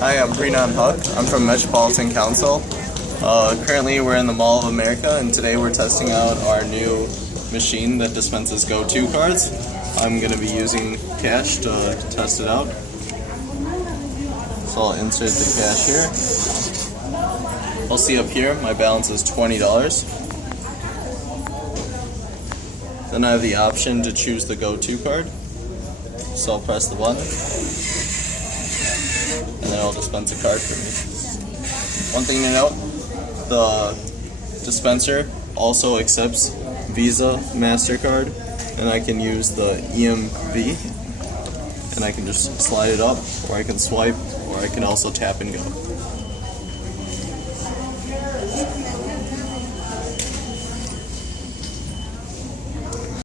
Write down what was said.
Hi, I'm Prenon Huck. I'm from Metropolitan Council. Currently, we're in the Mall of America, and today we're testing out our new machine that dispenses Go-To cards. I'm going to be using cash to test it out. So I'll insert the cash here. I'll see up here, my balance is $20. Then I have the option to choose the Go-To card. So I'll press the button, and then it'll dispense a card for me. One thing to note, the dispenser also accepts Visa, Mastercard, and I can use the EMV, and I can just slide it up, or I can swipe, or I can also tap and go.